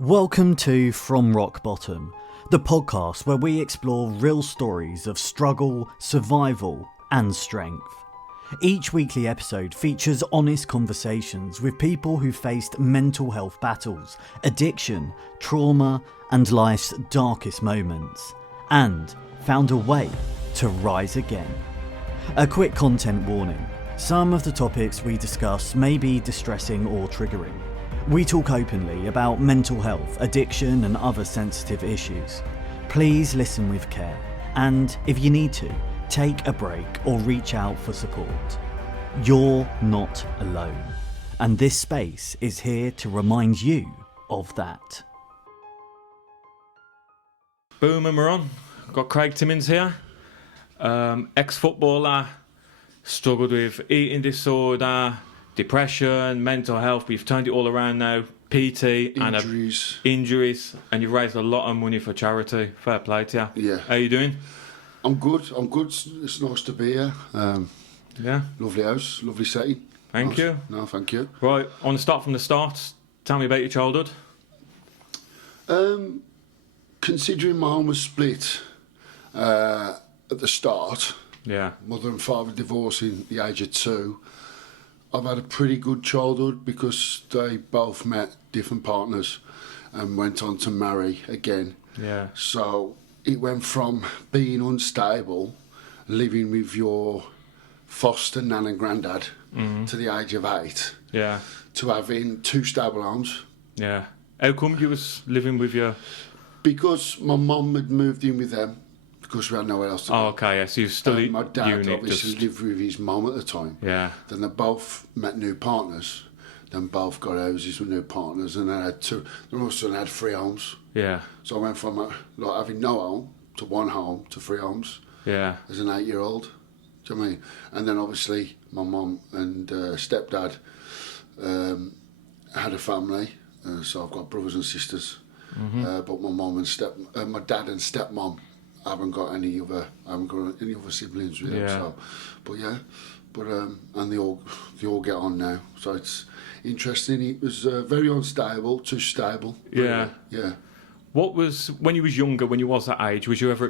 Welcome to From Rock Bottom, the podcast where we explore real stories of struggle, survival, and strength. Each weekly episode features honest conversations with people who faced mental health battles, addiction, trauma, and life's darkest moments, and found a way to rise again. A quick content warning: some of the topics we discuss may be distressing or triggering. We talk openly about mental health, addiction, and other sensitive issues. Please listen with care, and if you need to, take a break or reach out for support. You're not alone, and this space is here to remind you of that. Boom, and we're on. Got Craig Timmins here, ex-footballer, struggled with eating disorder, depression, mental health, but you've turned it all around now. PT and injuries, and you've raised a lot of money for charity. Fair play to you. Yeah. How you doing? I'm good. It's nice to be here. Yeah. Lovely house, lovely setting. Thank you. No, thank you. Right, I want to start from the start. Tell me about your childhood. Considering my home was split at the start, Yeah. mother and father divorcing at the age of 2, I've had a pretty good childhood because they both met different partners and went on to marry again. Yeah. So it went from being unstable, living with your foster nan and granddad to the age of 8, Yeah. to having 2 stable homes. Yeah. How come you was living with your... Because my mum had moved in with them because we had nowhere else to go. Oh, okay, yeah, so you've still My dad unit, obviously just... lived with his mum at the time. Yeah. Then they both met new partners. Then both got houses with new partners, and they had 2. They also had 3 homes. Yeah. So I went from like having no home to 1 home to 3 homes Yeah. as an 8-year-old. Do you know what I mean? And then obviously my mum and stepdad had a family, so I've got brothers and sisters. But my mum and my dad and stepmom haven't got any other siblings with them. Yeah. So, and they all get on now. So it's interesting. It was very unstable, too stable. Yeah. Yeah. What was, when you was younger, when you was that age, was you ever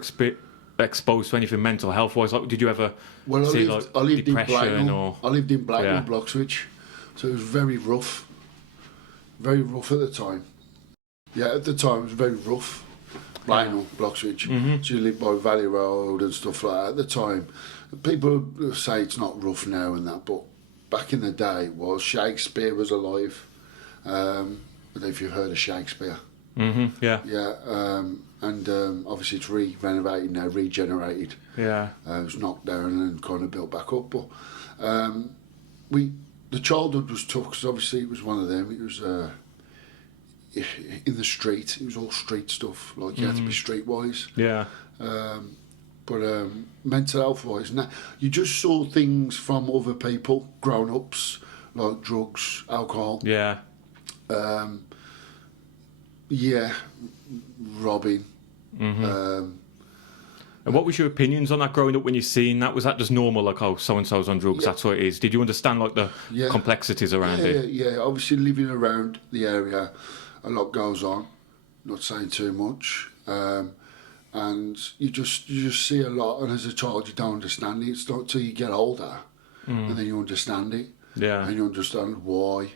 exposed to anything mental health wise? Like, did you ever see I lived in depression Blacknell. I lived in Blacknell, Yeah. Bloxwich, so it was very rough at the time. Yeah, at the time it was very rough. Blacknell, Bloxwich. So you live by Valley Road and stuff like that. At the time, people say it's not rough now and that, but back in the day it was. Shakespeare was alive. I don't know if you've heard of Shakespeare. Yeah. Yeah, and obviously it's renovated now, regenerated. Yeah. It was knocked down and kind of built back up. But the childhood was tough because obviously it was one of them. It was in the street. It was all street stuff. Like you had to be streetwise. Yeah. But mental health wise, now you just saw things from other people, grown ups, like drugs, alcohol. Yeah. Yeah, robbing. And what was your opinions on that growing up when you seen that? Was that just normal, like, oh, so-and-so's on drugs, that's what it is? Did you understand, like, the complexities around it? Yeah. Obviously, living around the area, a lot goes on. Not saying too much. And you just see a lot, and as a child, you don't understand it. It's not till you get older, and then you understand it. Yeah. And you understand why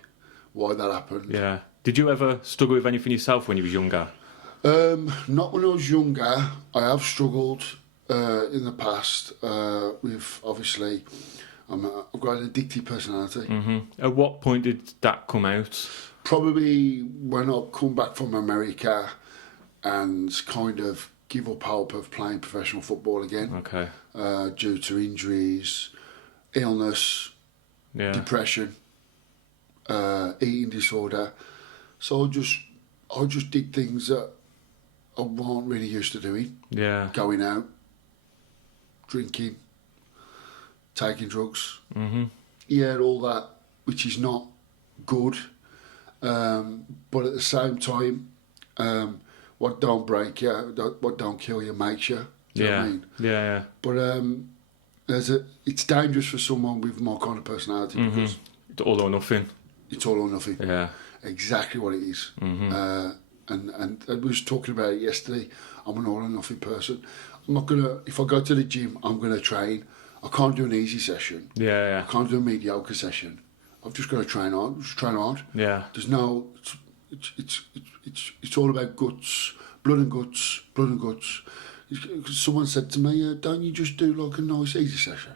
that happened. Yeah. Did you ever struggle with anything yourself when you was younger? Not when I was younger. I have struggled in the past with, obviously, I've got an addictive personality. At what point did that come out? Probably when I come back from America and kind of give up hope of playing professional football again. Okay. Due to injuries, illness, depression, eating disorder. So I just did things that I wasn't really used to doing. Yeah. Going out, drinking, taking drugs. Yeah, all that, which is not good. But at the same time, what don't break you, what don't kill you makes you. Do you know what I mean? Yeah. But it's dangerous for someone with my kind of personality because All or nothing. it's all or nothing. Yeah. Exactly what it is. and we was talking about it yesterday. I'm an all or nothing person. I'm not gonna. If I go to the gym, I'm gonna train. I can't do an easy session. Yeah. I can't do a mediocre session. I've just got to train hard. Just train hard. Yeah. There's no. It's all about guts, blood and guts, blood and guts. Someone said to me, "Don't you just do like a nice easy session?"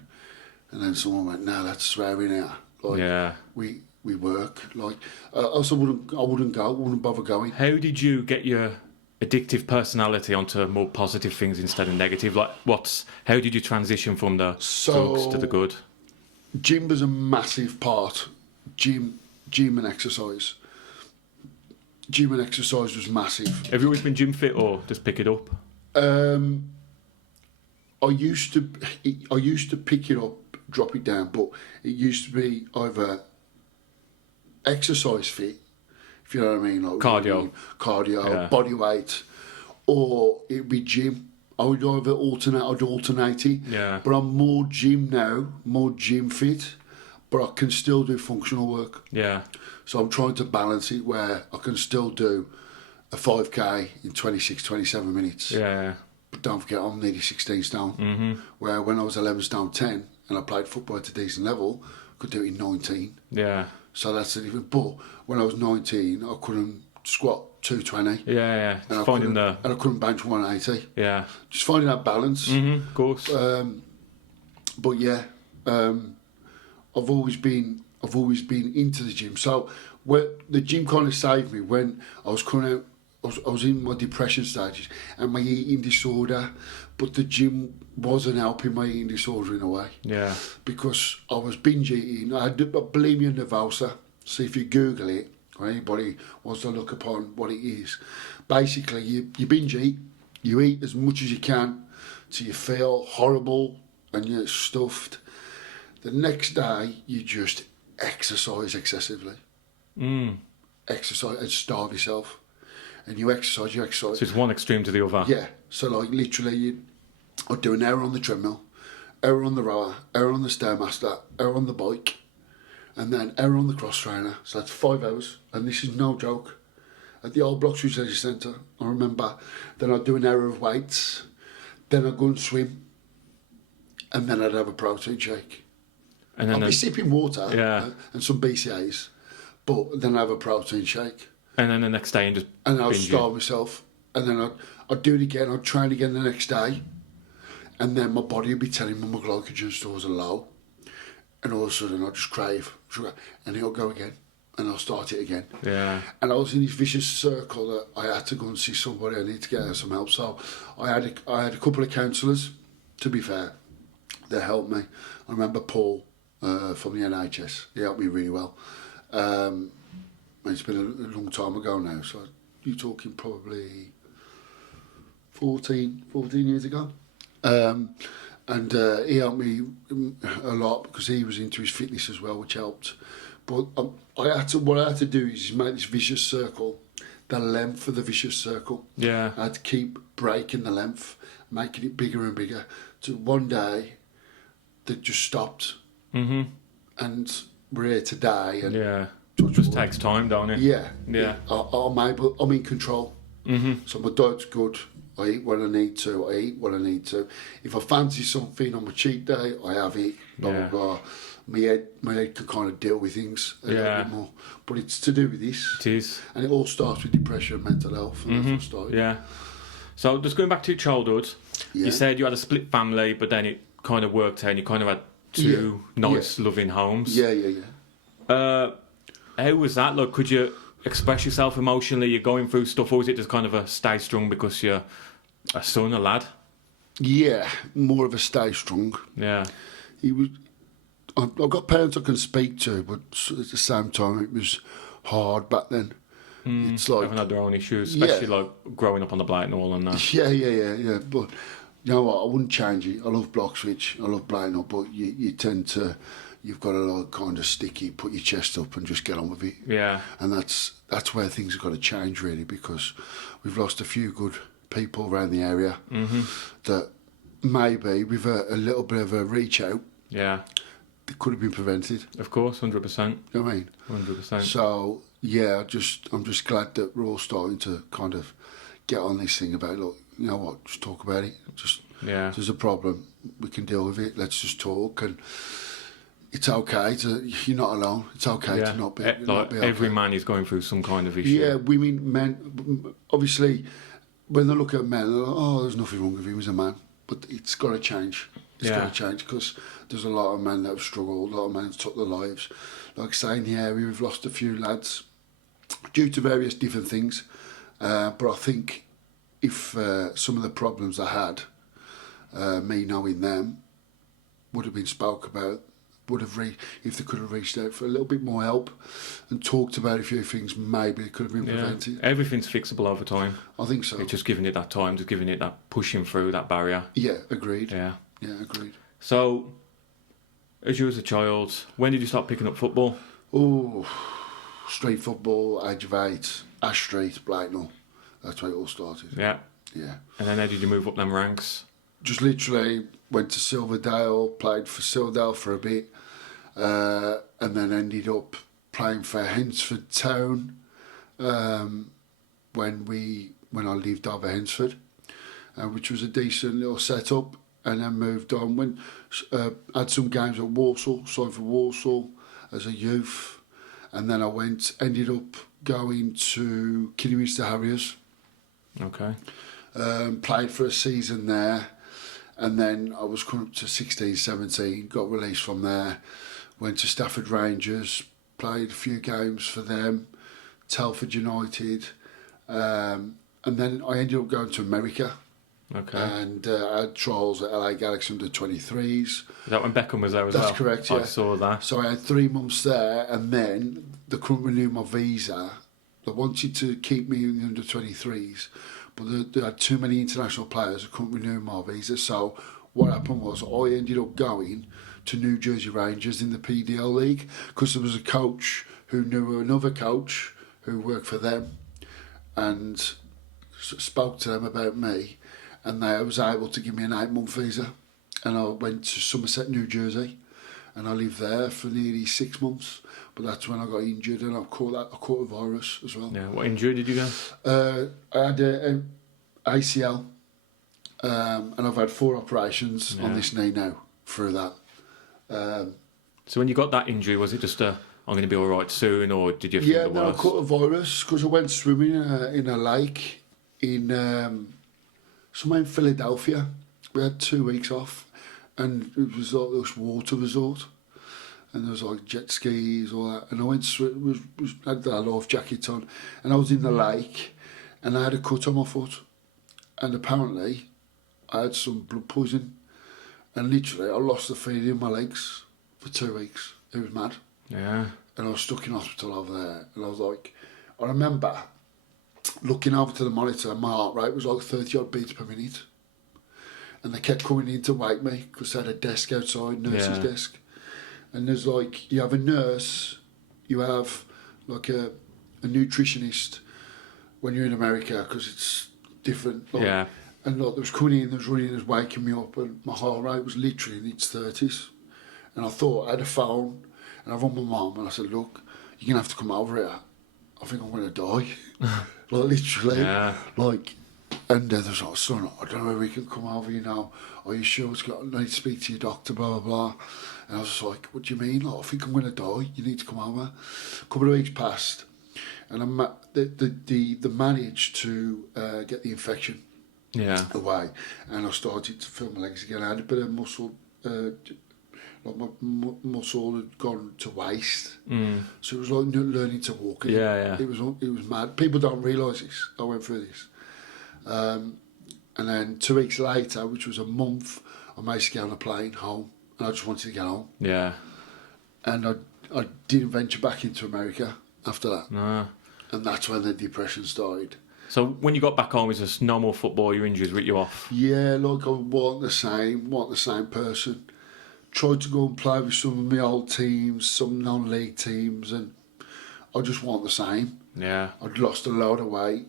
And then someone went, "No, that's swearing out." Like, yeah. We work like. Also, I wouldn't go. I wouldn't bother going. How did you get your addictive personality onto more positive things instead of negative? Like, how did you transition from the drugs to the good? Gym was a massive part. Gym and exercise. Gym and exercise was massive. Have you always been gym fit or just pick it up? I used to pick it up, drop it down, but it used to be either exercise fit, if you know what I mean, like cardio, body weight, or it'd be gym. I would either alternate it. Yeah. But I'm more gym now, more gym fit, but I can still do functional work. Yeah. So I'm trying to balance it where I can still do a 5k in 26, 27 minutes. Yeah. But don't forget, I'm nearly 16 stone. Mm-hmm. Where when I was 11 stone 10 and I played football at a decent level, I could do it in 19. Yeah. So that's the difference. But when I was 19, I couldn't squat 220. Yeah. And I couldn't bench 180. Yeah. Just finding that balance. Mm-hmm. Of course. But yeah, I've always been into the gym. So the gym kind of saved me when I was coming out. I was in my depression stages and my eating disorder, but the gym wasn't helping my eating disorder in a way. Yeah. Because I was binge eating. I had bulimia nervosa. So if you Google it, or anybody wants to look upon what it is, basically you binge eat. You eat as much as you can till you feel horrible and you're stuffed. The next day you just exercise excessively. Exercise and starve yourself. And you exercise. So it's one extreme to the other. Yeah. So like literally, I'd do an hour on the treadmill, hour on the rower, hour on the stairmaster, hour on the bike, and then hour on the cross trainer. So that's 5 hours. And this is no joke. At the old Bloxwich Leisure Centre, I remember. Then I'd do an hour of weights. Then I'd go and swim. And then I'd have a protein shake. And then I'd be sipping water and some BCAAs, but then I'd have a protein shake. And then the next day and I'd starve myself. And then I'd do it again. I'd train again the next day. And then my body would be telling me my glycogen stores are low. And all of a sudden I'd just crave sugar. And it'll go again. And I'll start it again. Yeah. And I was in this vicious circle that I had to go and see somebody. I need to get some help. So I had a couple of counsellors, to be fair. They helped me. I remember Paul from the NHS. He helped me really well. It's been a long time ago now, so you're talking probably 14 years ago. And he helped me a lot because he was into his fitness as well, which helped. But what I had to do is make this vicious circle, the length of the vicious circle. Yeah. I had to keep breaking the length, making it bigger and bigger. So one day, they just stopped. Mm-hmm. And we're here today. And yeah. It just takes time, don't it? Yeah. I'm in control. Mm-hmm. So my diet's good. I eat when I need to. I eat when I need to. If I fancy something on my cheat day, I have it. Blah, blah, blah. My head can kind of deal with things a little bit more. But it's to do with this. It is. And it all starts with depression and mental health. And that's what started. Yeah. So just going back to childhood, you said you had a split family, but then it kind of worked out and you kind of had two nice, loving homes. Yeah. How was that? Like, could you express yourself emotionally? You're going through stuff, or is it just kind of a stay strong because you're a son, a lad? Yeah, more of a stay strong. Yeah. I've got parents I can speak to, but at the same time, it was hard back then. It's like having had their own issues, especially like growing up on the Blacknall and that. Yeah. But you know what? I wouldn't change it. I love Bloxwich, I love Blacknall, but you tend to. You've got to like kind of stick it, put your chest up and just get on with it. Yeah. And that's where things have got to change really, because we've lost a few good people around the area that maybe with a little bit of a reach out, it could have been prevented. Of course, 100%. You know what I mean? 100%. So yeah, I'm just glad that we're all starting to kind of get on this thing about, look, you know what, just talk about it. Just Yeah. there's a problem, we can deal with it. Let's just talk, and it's okay you're not alone. It's okay to not be. Not be every okay. man is going through some kind of issue. Yeah, women, men. Obviously, when they look at men, they're like, oh, there's nothing wrong with him. He's a man, but it's got to change. It's got to change because there's a lot of men that have struggled. A lot of men have took their lives. Like I say, in the area, we've lost a few lads due to various different things. But I think if some of the problems I had, me knowing them, would have been spoke about, if they could have reached out for a little bit more help and talked about a few things, maybe it could have been prevented. Everything's fixable over time. I think so. It's just giving it that time, just giving it that pushing through that barrier. Yeah, agreed. Yeah, agreed. So, as you was a child, when did you start picking up football? Oh, street football, age of 8, Ash Street, Blacknell. That's where it all started. Yeah. Yeah. And then how did you move up them ranks? Just literally went to Silverdale, played for Silverdale for a bit, and then ended up playing for Hensford Town when I lived over Hensford, which was a decent little setup, and then moved on. Had some games at Walsall, signed for Walsall as a youth, and then I ended up going to Kidderminster Harriers. Okay. Played for a season there, and then I was coming up to 16, 17, got released from there, went to Stafford Rangers, played a few games for them, Telford United, and then I ended up going to America. Okay. And I had trials at LA Galaxy under 23s. Is that when Beckham was there as well? That's correct, yeah. I saw that. So I had 3 months there, and then they couldn't renew my visa. They wanted to keep me in the under 23s, but they had too many international players who couldn't renew my visa. So what happened was I ended up going to New Jersey Rangers in the PDL League because there was a coach who knew another coach who worked for them and spoke to them about me, and they was able to give me an 8-month visa, and I went to Somerset, New Jersey, and I lived there for nearly 6 months. But that's when I got injured, and I caught a virus as well. Yeah. What injury did you get? I had an ACL, and I've had 4 operations on this knee now through that. So when you got that injury, was it just I'm going to be all right soon, or did you think the worst? I caught a virus because I went swimming in a lake in somewhere in Philadelphia. We had 2 weeks off, and it was like this water resort. And there was like jet skis, all that. And I went had that life jacket on, and I was in the lake, and I had a cut on my foot, and apparently I had some blood poisoning, and literally I lost the feeling in my legs for 2 weeks. It was mad. Yeah. And I was stuck in hospital over there, and I was like, I remember looking over to the monitor, and my heart rate was like 30 odd beats per minute, and they kept coming in to wake me because they had a desk outside, nurse's desk. And there's like, you have a nurse, you have like a nutritionist when you're in America because it's different. Like, Yeah. And like, there was coming in, there was running, there was waking me up, and my heart rate was literally in its 30s. And I thought, I had a phone, and I rang my mum, and I said, look, you're going to have to come over here. I think I'm going to die. Like, literally. Yeah. Like, and there's like, son, I don't know if we can come over, you know. Are you sure I need to speak to your doctor, blah, blah, blah. And I was just like, what do you mean? Like, I think I'm going to die. You need to come over. A couple of weeks passed, and they managed to get the infection away. And I started to feel my legs again. I had a bit of muscle, like my muscle had gone to waste. So it was like learning to walk again. Yeah. It was mad. People don't realise this. I went through this. And then 2 weeks later, which was a month, I managed to get on a plane home, and I just wanted to get home. Yeah. And I didn't venture back into America after that. No. And that's when the depression started. So when you got back home, it was just normal football, your injuries ripped you off? Yeah, like I wasn't the same person. Tried to go and play with some of my old teams, some non-league teams, and I just wasn't the same. Yeah. I'd lost a load of weight.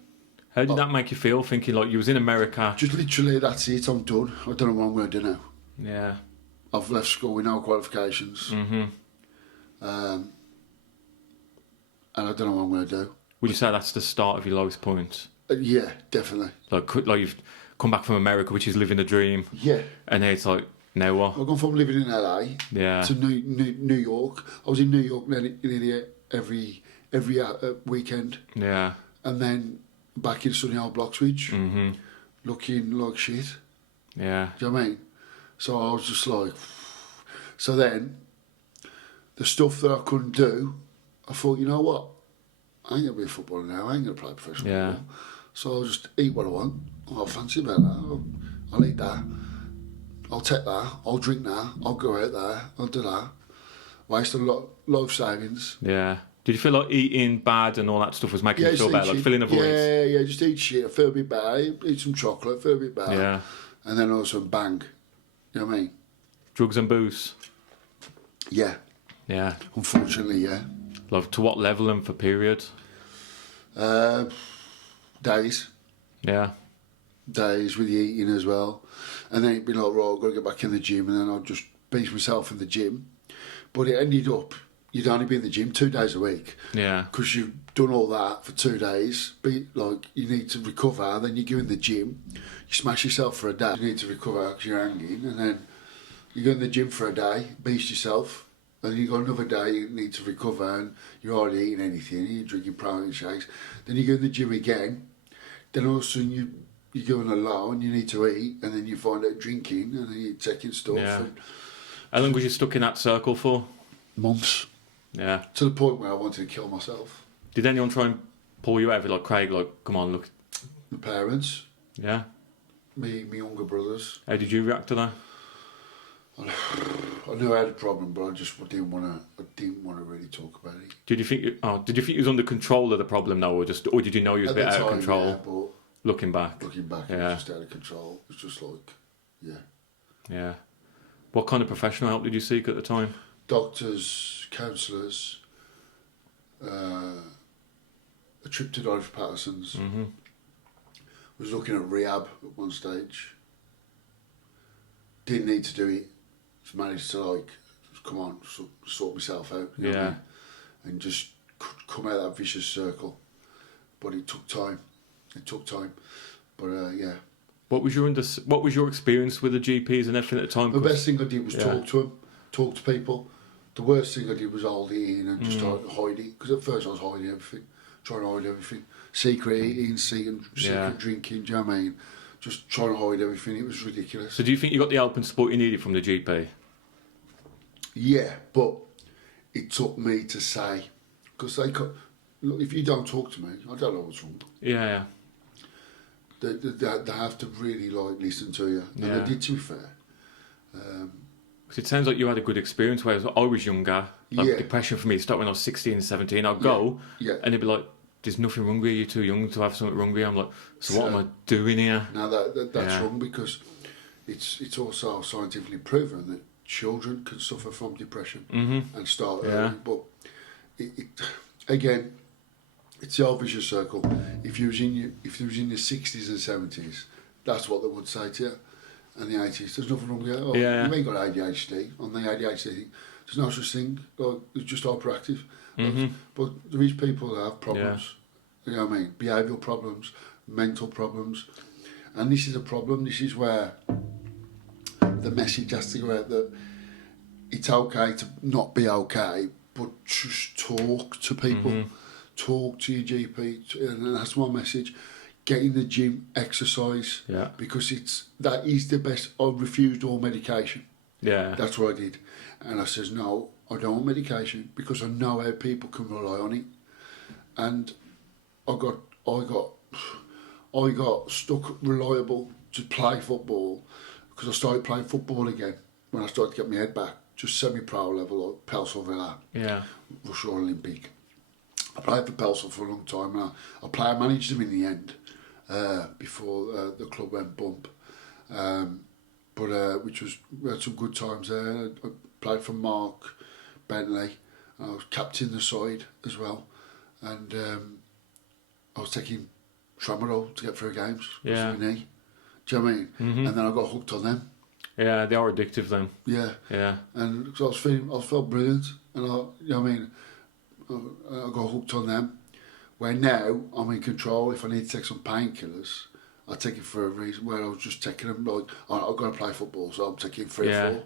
How did that make you feel, thinking like you was in America? Just literally, that's it, I'm done. I don't know what I'm going to do now. Yeah. I've left school with no qualifications. and I don't know what I'm going to do. Would you say that's the start of your lowest point? Yeah, definitely. Like you've come back from America, which is living the dream. Yeah. And then it's like, now what? I've gone from living in LA to New York. I was in New York nearly every weekend. Yeah. And then back in sunny old Bloxwich, looking like shit. Yeah. Do you know what I mean? So I was just like... So then, the stuff that I couldn't do, I thought, you know what? I ain't going to be a footballer now. I ain't going to play professional football. So I'll just eat what I want. Oh, I fancy about that. I'll eat that. I'll take that. I'll drink that. I'll go out there. I'll do that. Waste a lot of savings. Yeah. Did you feel like eating bad and all that stuff was making you feel better? Like filling a void? Yeah, just eat shit. I feel a bit better. Eat some chocolate. Feel a bit better. Yeah. And then all of a sudden, bang. You know what I mean? Drugs and booze? Yeah. Yeah. Unfortunately, yeah. Like, to what level and for period? Days. Yeah. Days with the eating as well. And then it'd be like, right, I've got to get back in the gym, and then I'd just beat myself in the gym. But it ended up, you'd only be in the gym 2 days a week. Yeah. Because you've done all that for 2 days. Like, you need to recover, then you go in the gym, you smash yourself for a day. You need to recover because you're hanging, and then you go in the gym for a day, beast yourself, then you go another day, you need to recover, and you're hardly eating anything, you're drinking protein shakes. Then you go in the gym again, then all of a sudden you go on a low and you need to eat, and then you find out drinking, and then you're taking stuff. Yeah. And How long was you stuck in that circle for? months. Yeah. To the point where I wanted to kill myself. Did anyone try and pull you out of it? Like, Craig, like, come on, look. My parents, Yeah. me younger brothers. How did you react to that? I knew I had a problem, but I just didn't want to really talk about it. Did you think you was under control of the problem now, or did you know you was a bit out of control? Yeah, but looking back, it was just out of control. It was just like, yeah. Yeah. What kind of professional help did you seek at the time? Doctors, counsellors, a trip to Dorothy Patterson's. Was looking at rehab at one stage. Didn't need to do it. Just managed to, like, come on, sort myself out. You know what I mean? And just come out of that vicious circle. But it took time. But yeah. What was your experience with the GPs and everything at the time? The best thing I did was talk to them, talk to people. The worst thing I did was hold it in and just try to hide it. Because at first I was hiding everything, trying to hide everything. Secret eating, secret drinking, do you know what I mean? Just trying to hide everything. It was ridiculous. So do you think you got the help and support you needed from the GP? Yeah, but it took me to say, because they look, if you don't talk to me, I don't know what's wrong. Yeah. They have to really, like, listen to you. And they did, to be fair. Because it sounds like you had a good experience, whereas I was younger. Like, depression for me started when I was 16, 17. I'd go and it'd be like, there's nothing wrong with you, you're too young to have something wrong with you. I'm like, so what am I doing here? Now that's wrong, because it's also scientifically proven that children can suffer from depression and start early. But again, it's the old vicious circle. If you was in your 60s and 70s, that's what they would say to you. And the 80s, there's nothing wrong with it. You ain't got ADHD. On the ADHD thing, there's no such thing. Like, it's just hyperactive. But there is people that have problems. You know what I mean? Behavioural problems, mental problems. And this is a problem. This is where the message has to go out that it's okay to not be okay, but just talk to people. Talk to your GP. And that's my message. Get in the gym, exercise. Yeah. Because that is the best. I refused all medication. Yeah. That's what I did. And I says, no, I don't want medication, because I know how people can rely on it. And I got stuck reliable to play football, because I started playing football again when I started to get my head back, just semi-pro level, like Pelsall Villa, Russia Olympic. I played for Pelsall for a long time, and I managed them in the end, before the club went bump. But we had some good times there. I played for Mark Bentley. I was captain the side as well, and I was taking tramadol to get through games because of my knee. Do you know what I mean? And then I got hooked on them. Yeah, they are addictive then. Yeah. Yeah. And so I felt brilliant, and you know what I mean? I got hooked on them. Where now I'm in control. If I need to take some painkillers, I take it for a reason. Where I was just taking them like I've got to play football, so I'm taking 3 or 4,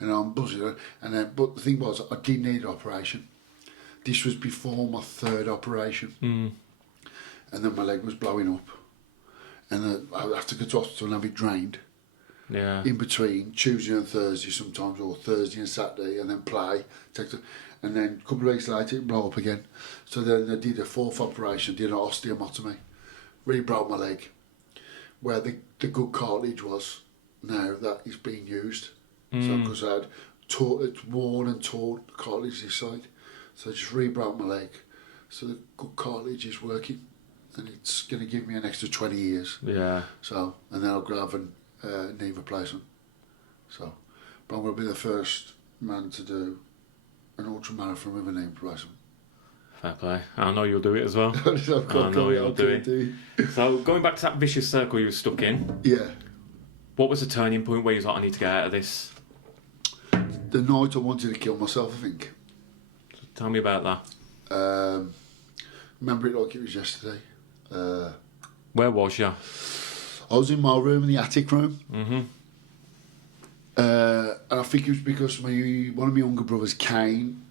and I'm buzzing. And then, but the thing was, I didn't need an operation. This was before my 3rd operation, and then my leg was blowing up, and I would have to go to hospital and have it drained. Yeah. In between Tuesday and Thursday sometimes, or Thursday and Saturday, and then play. And then a couple of weeks later, it blow up again. So then I did a 4th operation, did an osteotomy, really broke my leg. Where the good cartilage was, now that is being used. So because I had it's worn and torn cartilage this side, so I just re-broke my leg. So the good cartilage is working, and it's going to give me an extra 20 years. Yeah. So, and then I'll go have a knee replacement. So, but I'm going to be the first man to do an ultra marathon with a knee replacement. Fair play. I know you'll do it as well. I know you'll do it. So going back to that vicious circle you were stuck in. Yeah. What was the turning point where you was like, I need to get out of this? The night I wanted to kill myself, I think. So tell me about that. Remember it like it was yesterday. Where was you? I was in my room, in the attic room. Mm-hmm. And I think it was because one of my younger brothers, Kane,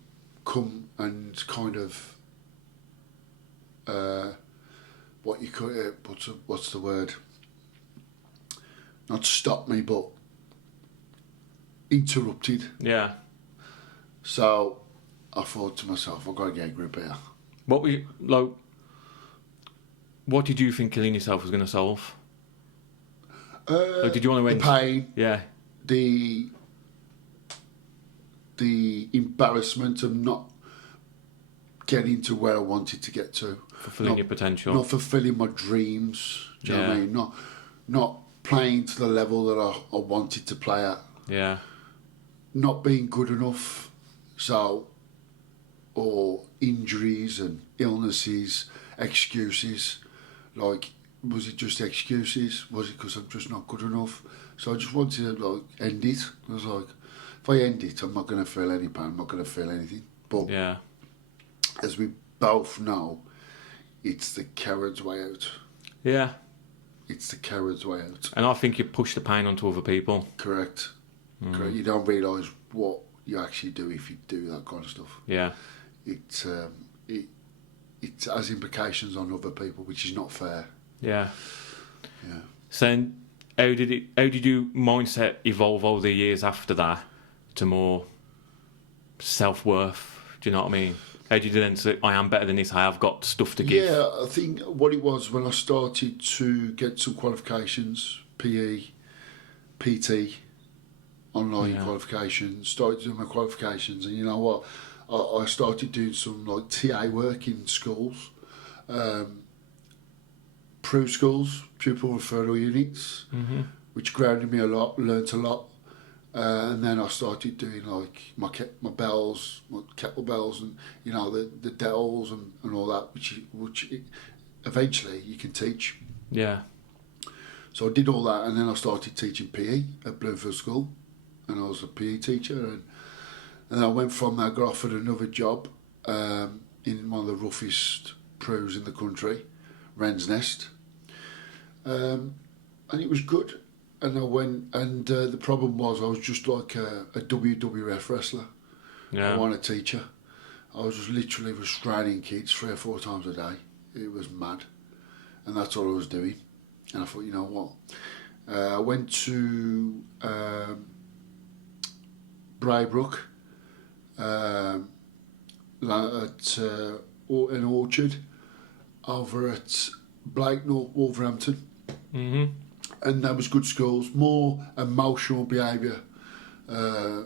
come and kind of what you could what's the word? Not stop me, but interrupted. Yeah. So I thought to myself, I've got to get a grip here. What did you think killing yourself was going to solve? Did you want to end the pain? Yeah. The embarrassment of not getting to where I wanted to get to. Fulfilling your potential. Not fulfilling my dreams. Do you know what I mean? Not playing to the level that I wanted to play at. Yeah. Not being good enough. Or injuries and illnesses, excuses. Like, was it just excuses? Was it because I'm just not good enough? So I just wanted to end it. I was like, if I end it, I'm not going to feel any pain. I'm not going to feel anything. But as we both know, it's the coward's way out. Yeah. It's the coward's way out. And I think you push the pain onto other people. Correct. Correct. You don't realise what you actually do if you do that kind of stuff. Yeah. It has implications on other people, which is not fair. Yeah. Yeah. So how did your mindset evolve over the years after that to more self-worth? Do you know what I mean? How did you then say, I am better than this, I have got stuff to give? Yeah, I think what it was when I started to get some qualifications, PE, PT, online qualifications, started doing my qualifications, and you know what? I started doing some like TA work in schools, PRU schools, pupil referral units, which grounded me a lot, learnt a lot, and then I started doing like my bells, my kettlebells, and you know the dells and all that, which eventually you can teach. Yeah. So I did all that, and then I started teaching PE at Bloomfield School, and I was a PE teacher, and I went from there, got offered another job in one of the roughest PRUs in the country, Wren's Nest. And it was good. And I went, and the problem was I was just like a WWF wrestler. Yeah. I wasn't a teacher. I was just literally restraining kids 3 or 4 times a day. It was mad. And that's all I was doing. And I thought, you know what? I went to Braybrook, at an orchard over at Blakeney, Wolverhampton. And that was good schools, more emotional behaviour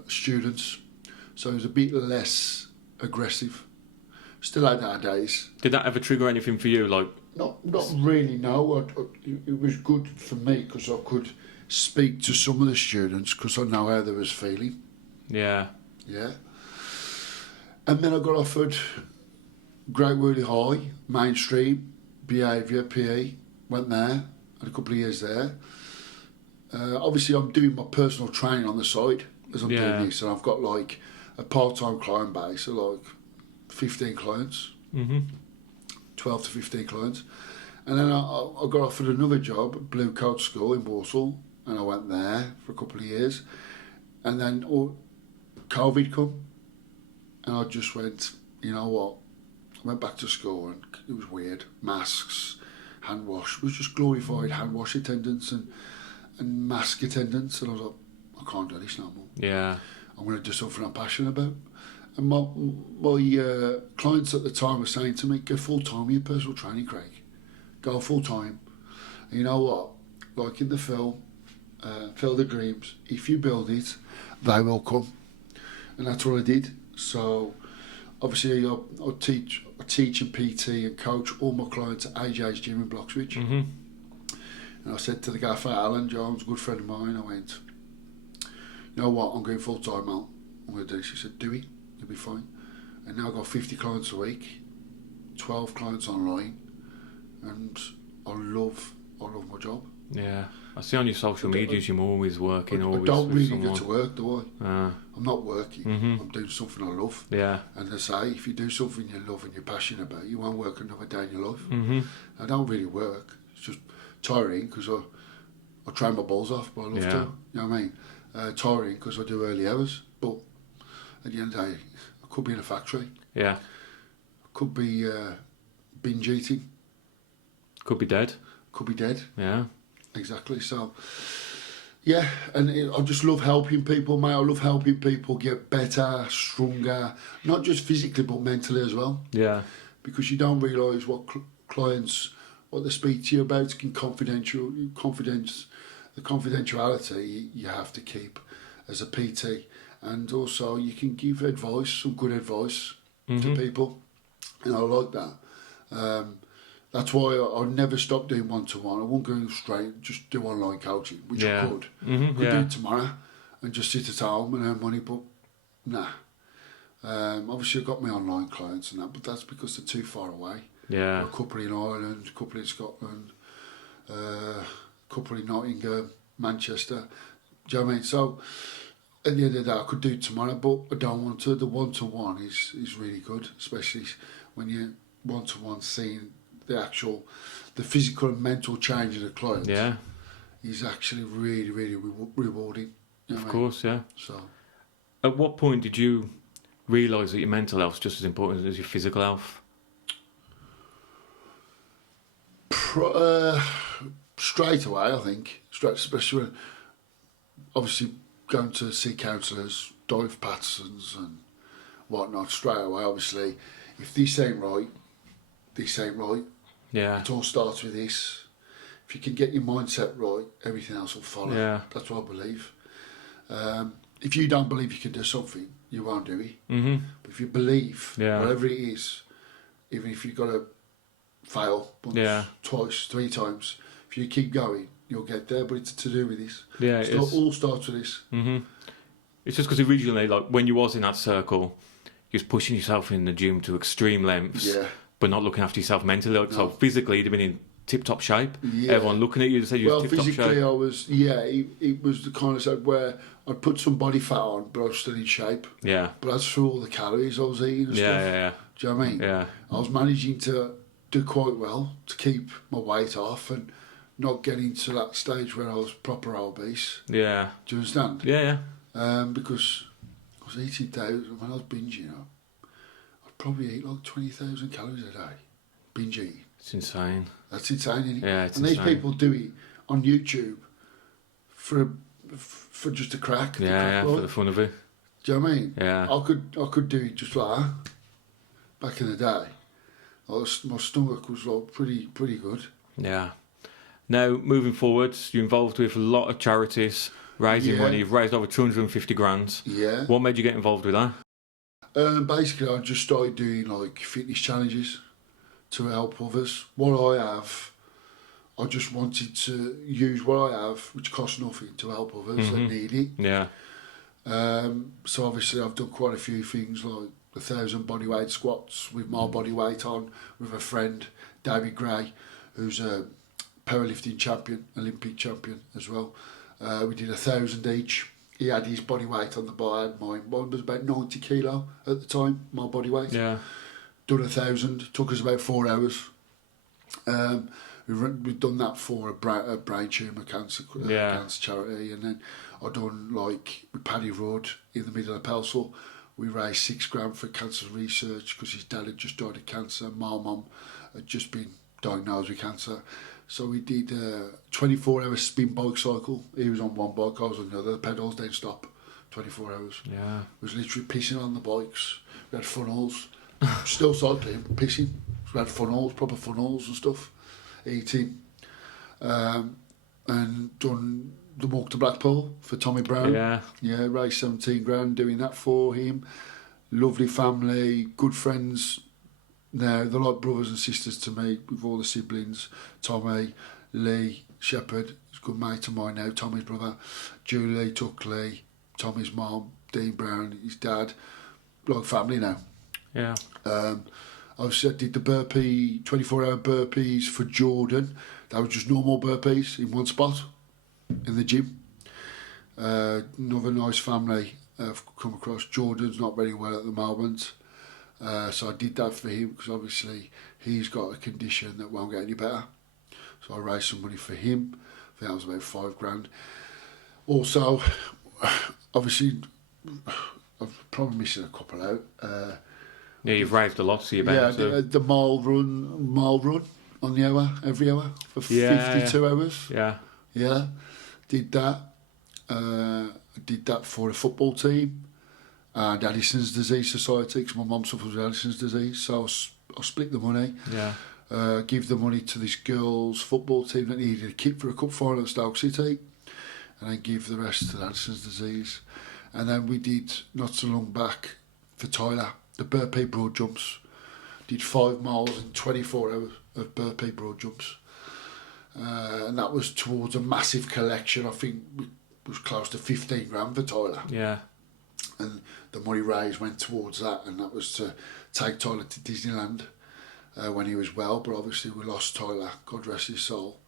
students, so it was a bit less aggressive. Still had our days. Did that ever trigger anything for you? Like, not really. No, it was good for me because I could speak to some of the students because I know how they was feeling. Yeah. Yeah. And then I got offered Great Worley High, mainstream, behaviour, PE, went there, had a couple of years there. Obviously I'm doing my personal training on the side as I'm doing this, and I've got like a part-time client base of like 15 clients, Mm-hmm. 12 to 15 clients. And then I got offered another job at Blue Coat School in Walsall, and I went there for a couple of years. And then COVID come, and I just went, you know what? I went back to school, and it was weird. Masks, hand wash. It was just glorified hand wash attendance and mask attendance. And I was like, I can't do this no more. Yeah. I'm going to do something I'm passionate about. And my clients at the time were saying to me, go full-time with your personal training, Craig. Go full-time. And you know what? Like in the film, Field of Dreams, if you build it, they will come. And that's what I did. So obviously I teach and PT and coach all my clients at AJ's Gym in Bloxwich. Mm-hmm. And I said to the gaffer, Alan Jones, a good friend of mine, I went, you know what, I'm going full-time, Al. I'm going to do this. He said, do it, you'll be fine. And now I've got 50 clients a week, 12 clients online, and I love my job. Yeah. I see on your social medias you're always working, I always don't with really someone. get to work, do I? Ah. I'm not working. Mm-hmm. I'm doing something I love. Yeah. And they say, if you do something you love and you're passionate about, you won't work another day in your life. Mm-hmm. I don't really work. It's just tiring because I train my balls off, but I love to. You know what I mean? Tiring because I do early hours, but at the end of the day, I could be in a factory. Yeah. I could be binge eating. Could be dead. Could be dead. Yeah. Exactly. So, yeah, and I just love helping people, mate. I love helping people get better, stronger, not just physically but mentally as well. Yeah. Because you don't realise what clients, what they speak to you about, the confidentiality you have to keep as a PT, and also you can give advice, some good advice to people, and I like that. That's why I never stop doing one-to-one. I won't go straight, just do online coaching, which I could. Mm-hmm. Could do it tomorrow and just sit at home and earn money, but nah. Obviously, I've got my online clients and that, but that's because they're too far away. Yeah. A couple in Ireland, a couple in Scotland, a couple in Nottingham, Manchester. Do you know what I mean? So, at the end of the day, I could do it tomorrow, but I don't want to. The one-to-one is really good, especially when you one-to-one seeing the physical and mental change of the client. Yeah. Is actually really, really rewarding. You know Of course, yeah. So, at what point did you realise that your mental health's just as important as your physical health? Straight away, I think. Especially when, obviously, going to see counsellors, Dave Patterson's and whatnot, straight away, obviously, if this ain't right, this ain't right. Yeah. It all starts with this. If you can get your mindset right, everything else will follow. Yeah. That's what I believe. If you don't believe you can do something, you won't do it. Mm-hmm. But if you believe, Yeah. whatever it is, even if you've got to fail once, twice, 3 times, if you keep going, you'll get there. But it's to do with this. Yeah, it all starts with this. Mm-hmm. It's just because originally, like when you was in that circle, you was pushing yourself in the gym to extreme lengths. Yeah. But not looking after yourself mentally. Like, so physically, you'd have been in tip-top shape. Yeah. Everyone looking at you said you was tip-top shape. Physically, I was. Yeah, it was the kind of shape where I'd put some body fat on, but I was still in shape. Yeah. But that's through all the calories I was eating and stuff. Yeah. Do you know what I mean? Yeah. I was managing to do quite well to keep my weight off and not getting to that stage where I was proper obese. Yeah. Do you understand? Yeah. Because I was eating when I was binging, I'd probably eat like 20,000 calories a day. Binge eating. It's insane. That's insane, isn't it? Yeah, it's and insane. these people do it on YouTube for just a crack. Yeah, for the fun of it. Do you know what I mean? Yeah. I could do it just like that. Back in the day, my stomach was like pretty good. Yeah. Now, moving forward, you're involved with a lot of charities, raising money. You've raised over 250 grand. Yeah. What made you get involved with that? Basically, I just started doing like fitness challenges to help others. What I have, I just wanted to use what I have, which costs nothing, to help others that need it. Yeah. So obviously, I've done quite a few things like 1,000 bodyweight squats with my body weight on, with a friend, David Gray, who's a powerlifting champion, Olympic champion as well. We did 1,000 each he had his body weight on the bar. I had mine. Mine was about 90 kilo at the time, my body weight. Yeah. Done 1,000, took us about 4 hours. We've done that for a brain tumour cancer charity, and then I done like with Paddy Rudd in the middle of Pelsall. We raised $6,000 for cancer research because his dad had just died of cancer. My mum had just been diagnosed with cancer. So we did a 24-hour spin bike cycle. He was on one bike, I was on the other. The pedals didn't stop. 24 hours. Yeah. It was literally pissing on the bikes. We had funnels. Still cycling, but pissing. So we had funnels, proper funnels and stuff. Eating. And done the walk to Blackpool for Tommy Brown. Yeah. Yeah, raised $17,000 doing that for him. Lovely family, good friends. Now they're like brothers and sisters to me with all the siblings. Tommy, Lee, Shepherd, is a good mate of mine now, Tommy's brother. Julie, Tuckley, Tommy's mum, Dean Brown, his dad. Like family now. Yeah. Obviously I did the 24-hour burpees for Jordan. That was just normal burpees in one spot in the gym. Another nice family I've come across. Jordan's not very well at the moment. So I did that for him because obviously he's got a condition that won't get any better. So I raised some money for him. I think that was about $5,000. Also, obviously, I'm probably missing a couple out. Yeah, you've raised a lot, so you're better. Yeah, the mile run on the hour, every hour for 52 hours. Yeah. Yeah, did that. Did that for a football team and Addison's Disease Society because my mum suffers with Addison's disease. So I split the money. Yeah. Give the money to this girls' football team that needed a kit for a cup final at Stoke City, and then give the rest to Addison's disease. And then we did not so long back for Tyler the burpee broad jumps. Did 5 miles in 24 hours of burpee broad jumps. And that was towards a massive collection. I think it was close to $15,000 for Tyler. Yeah. And the money raised went towards that, and that was to take Tyler to Disneyland when he was well. But obviously we lost Tyler, God rest his soul,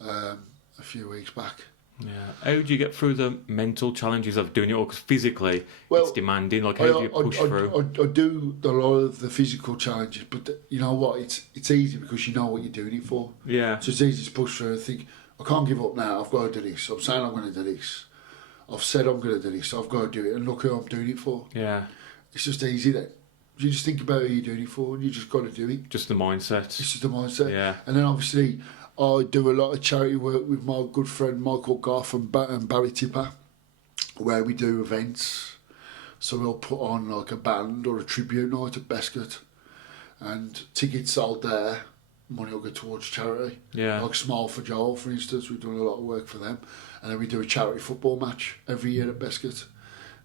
a few weeks back. Yeah. How do you get through the mental challenges of doing it all? Because physically it's demanding. Like, how do you push through? I do a lot of the physical challenges, but you know what? It's easy because you know what you're doing it for. Yeah. So it's easy to push through and think, I can't give up now. I've got to do this. I'm saying I'm going to do this. I've said I'm going to do this. So I've got to do it. And look who I'm doing it for. Yeah. It's just easy then. You just think about who you're doing it for, and you just got to do it. Just the mindset. It's just the mindset. Yeah. And then obviously, I do a lot of charity work with my good friend Michael Goff and Barry Tipper, where we do events. So we'll put on like a band or a tribute night at Bescott, and tickets sold there, money will go towards charity. Yeah. Like Small for Joel, for instance, we've done a lot of work for them. And then we do a charity football match every year at Bescott,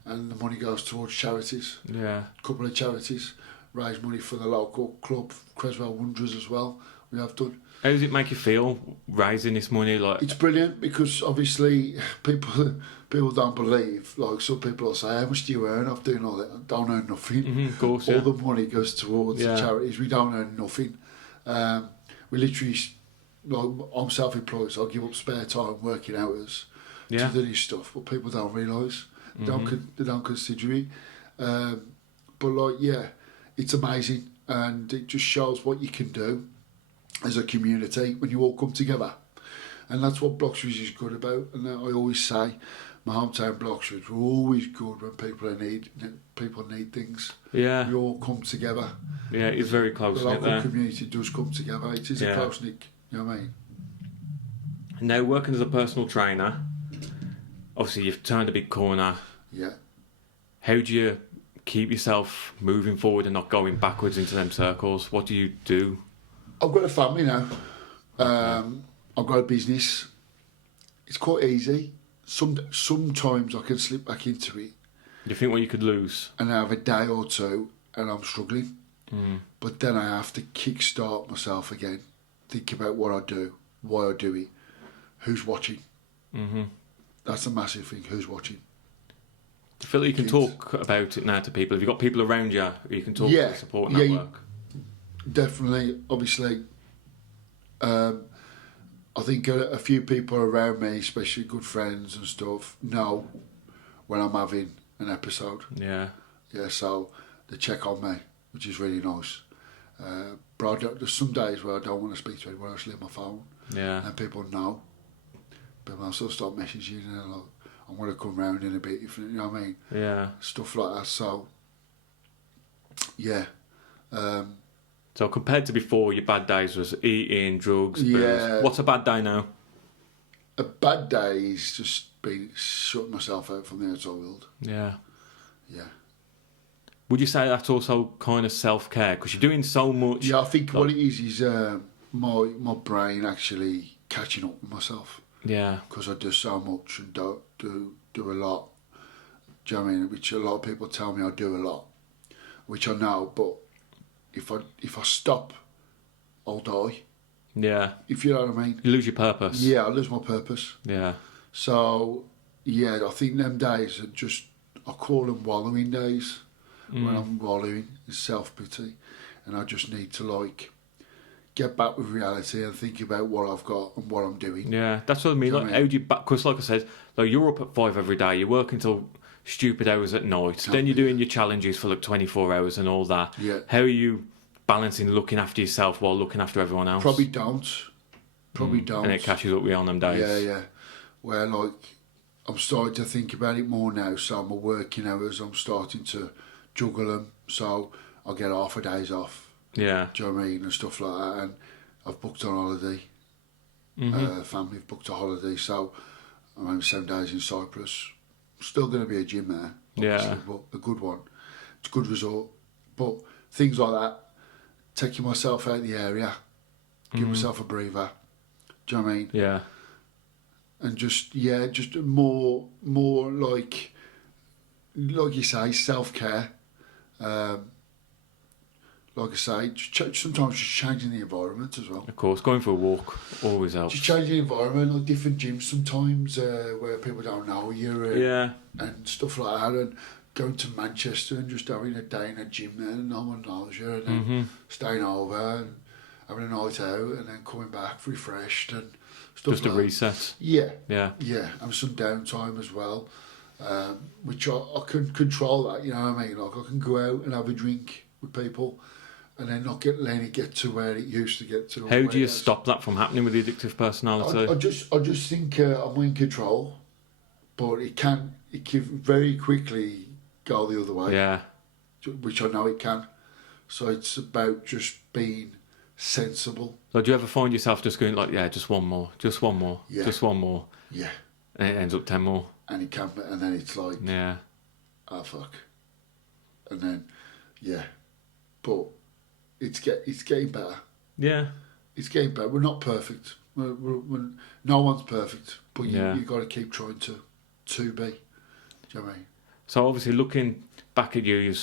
and the money goes towards charities. Yeah. A couple of charities, raise money for the local club, Creswell Wanderers as well, we have done. How does it make you feel, raising this money? Like, it's brilliant because obviously people don't believe. Like some people will say, "How much do you earn off doing all that?" I don't earn nothing. Mm-hmm, of course, all the money goes towards the charities. We don't earn nothing. We literally, like, I'm self-employed, so I give up spare time working hours to do this stuff. But people don't realise. They don't consider it. But like, yeah, it's amazing, and it just shows what you can do as a community when you all come together. And that's what Bloxbridge is good about. And I always say, my hometown Bloxbridge, we're always good when people need things. Yeah. We all come together. Yeah, it's very close. The local community does come together. It is a close-knit, you know what I mean? Now, working as a personal trainer, obviously you've turned a big corner. Yeah. How do you keep yourself moving forward and not going backwards into them circles? What do you do? I've got a family now. I've got a business. It's quite easy. Sometimes I can slip back into it. Do you think what you could lose? And I have a day or two and I'm struggling. But then I have to kickstart myself again. Think about what I do, why I do it, who's watching. Mm-hmm. That's a massive thing, who's watching. Do you feel like you can talk about it now to people? Have you got people around you who you can talk to, support network? Definitely, obviously. I think a few people around me, especially good friends and stuff, know when I'm having an episode. Yeah. Yeah, so they check on me, which is really nice. But there's some days where I don't want to speak to anyone, I just leave my phone. Yeah. And people know. But I'll still start messaging and like, I'm going to come round in a bit, if you know what I mean? Yeah. Stuff like that, so, yeah. So compared to before, your bad days was eating, drugs, booze. Yeah. What's a bad day now? A bad day is just shutting myself out from the outside world. Yeah. Yeah. Would you say that's also kind of self-care? Because you're doing so much. Yeah, I think what it is my brain actually catching up with myself. Yeah. Because I do so much and do a lot. Do you know what I mean? Which a lot of people tell me I do a lot, which I know. But if I stop, I'll die. Yeah. If you know what I mean. You lose your purpose. Yeah, I lose my purpose. Yeah. So yeah, I think them days are just, I call them wallowing days. When I'm wallowing in self-pity, and I just need to like get back with reality and think about what I've got and what I'm doing. Yeah, that's what I mean. Do you Like, know what I how do you back? Because, like I said, like you're up at 5 every day. You're working till stupid hours at night. Then you're doing your challenges for like 24 hours and all that. Yeah. How are you balancing looking after yourself while looking after everyone else? Probably don't. And it catches up with you on them days. Yeah. Where like I'm starting to think about it more now. So my working hours, I'm starting to juggle them. So I'll get half a days off. Yeah. Do you know what I mean? And stuff like that. And I've booked on holiday. Family have booked a holiday. So I'm having 7 days in Cyprus. Still going to be a gym there. Yeah. But a good one. It's a good resort. But things like that, taking myself out of the area, give myself a breather. Do you know what I mean? Yeah. And just more like you say, self-care. Like I say, sometimes just changing the environment as well. Of course, going for a walk always helps. Just changing the environment, like different gyms sometimes where people don't know you and stuff like that. And going to Manchester and just having a day in a gym there and no one knows you, and then staying over and having a night out and then coming back refreshed and stuff Just like a that. reset. Yeah. Yeah. And some downtime as well, which I can control that, you know what I mean? Like I can go out and have a drink with people and then not letting it get to where it used to get to. How do you stop that from happening with the addictive personality? I just think I'm in control, but it can very quickly go the other way. Yeah. Which I know it can. So it's about just being sensible. So do you ever find yourself just going like, yeah, just one more, just one more, Yeah. just one more, Yeah. and it ends up 10 more? And it can, and then it's like, Yeah. oh fuck. And then, yeah. But it's getting better. Yeah. It's getting better. We're not perfect. We're no one's perfect. But you got to keep trying to be. Do you know what I mean? So obviously looking back at your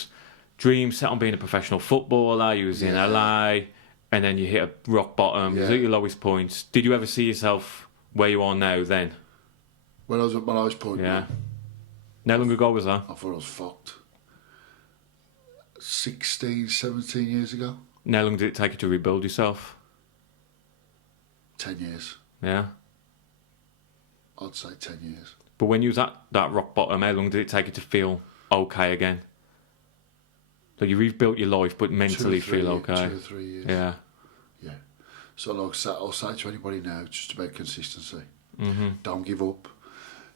dream set on being a professional footballer, you was in LA, and then you hit a rock bottom, you was at your lowest points. Did you ever see yourself where you are now then? When I was at my lowest point, Yeah. How long ago was that? I thought I was fucked. 16, 17 years ago. And how long did it take you to rebuild yourself? 10 years. Yeah. I'd say 10 years. But when you was at that rock bottom, how long did it take you to feel okay again? So you rebuilt your life, but mentally feel okay. 2 or 3 years. Yeah. Yeah. So like I'll say to anybody now, it's just about consistency. Mm-hmm. Don't give up.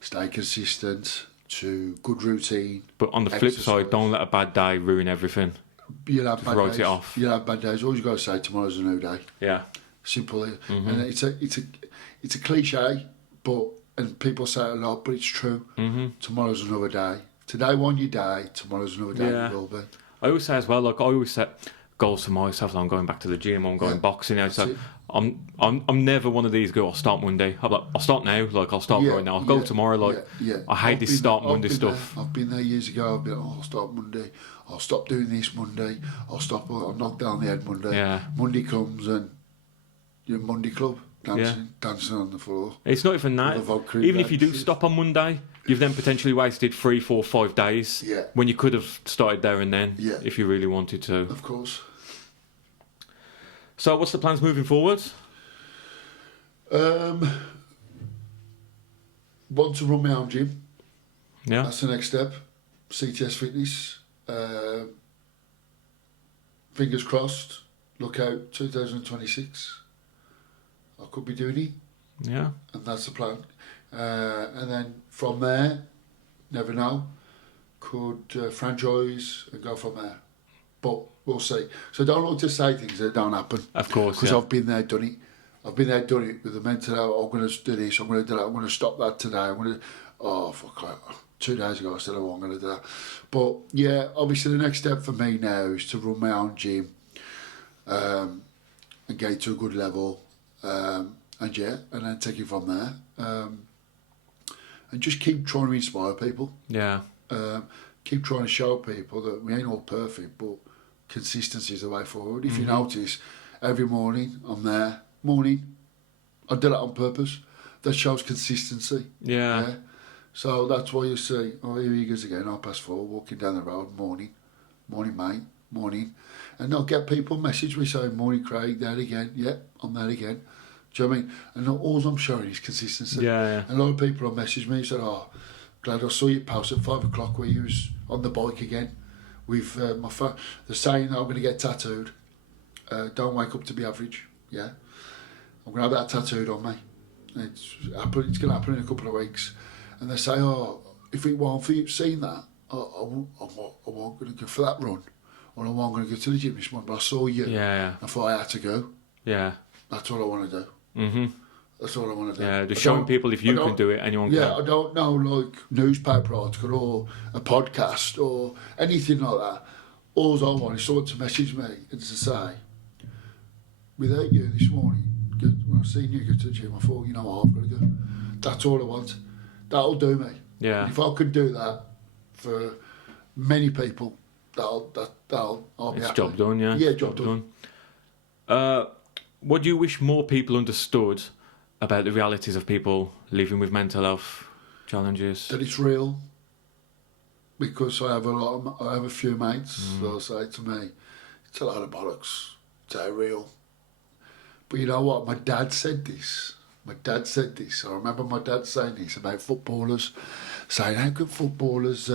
Stay consistent to good routine. But on the flip side, don't let a bad day ruin everything. You'll have bad write days. it off. You'll have bad days. All you got to say, tomorrow's a new day. Yeah. Simple. And it's a cliche, and people say it a lot, but it's true. Tomorrow's another day. Today won't your day. Tomorrow's another day. It will be. I always say as well, like I always set goals for myself. Like I'm going back to the gym. I'm going boxing now. So I'm never one of these. I'll start Monday. I'll start now. Like I'll start right now. I'll go tomorrow. Like I hate this start Monday stuff. I've been there years ago. I've been I'll start Monday. I'll stop doing this Monday. I'll knock down the head Monday. Yeah. Monday comes and you're Monday club dancing on the floor. It's not even that. Even if you do stop on Monday, you've then potentially wasted 3, 4, 5 days. Yeah. When you could have started there and then. Yeah. If you really wanted to. Of course. So what's the plans moving forward? Want to run my own gym. Yeah. That's the next step. CTS Fitness. Fingers crossed. Look out, 2026. I could be doing it. Yeah. And that's the plan. And then from there, never know, could franchise and go from there. But we'll see. So don't look to say things that don't happen. Of course, Because yeah. I've been there, done it. I've been there, done it with the mental health. I'm going to do this, I'm going to do that, I'm going to stop that today. I'm going to, oh, fuck that. 2 days ago I said, oh, I'm going to do that. But yeah, obviously the next step for me now is to run my own gym and get to a good level. And then take it from there. And just keep trying to inspire people. Yeah. Keep trying to show people that we ain't all perfect, but consistency is the way forward. If you notice, every morning I'm there. I do that on purpose. That shows consistency. Yeah. So that's why you see, oh, here he goes again, 4:30, walking down the road, morning, mate, morning. And I'll get people message me saying, morning Craig, there again. Yeah, I'm there again. Do you know what I mean? And all I'm showing is consistency. Yeah. And a lot of people will message me and say, oh, glad I saw you post at 5 o'clock where you was on the bike again with my phone. They're saying that I'm going to get tattooed. Don't wake up to be average. Yeah. I'm going to have that tattooed on me. It's going to happen in a couple of weeks. And they say, oh, if it weren't for you seeing that, I wasn't going to go for that run. Or I wasn't going to go to the gym this morning, but I saw you. Yeah. I thought I had to go. Yeah. That's all I want to do. Mm-hmm. That's all I want to do. Yeah, just showing people if you can do it, anyone can. Yeah, I don't know, like, newspaper article or a podcast or anything like that. All I want is someone to message me and to say, without you this morning, when I seen you go to the gym, I thought, you know what, I've got to go. That's all I want. That'll do me. Yeah. And if I could do that for many people, I'll be It's happy. job done, yeah. Yeah, job done. What do you wish more people understood about the realities of people living with mental health challenges? That it's real. Because I have a few mates that'll say to me, it's a lot of bollocks. It's how real. But you know what? My dad said this. I remember my dad saying this about footballers, saying how can footballers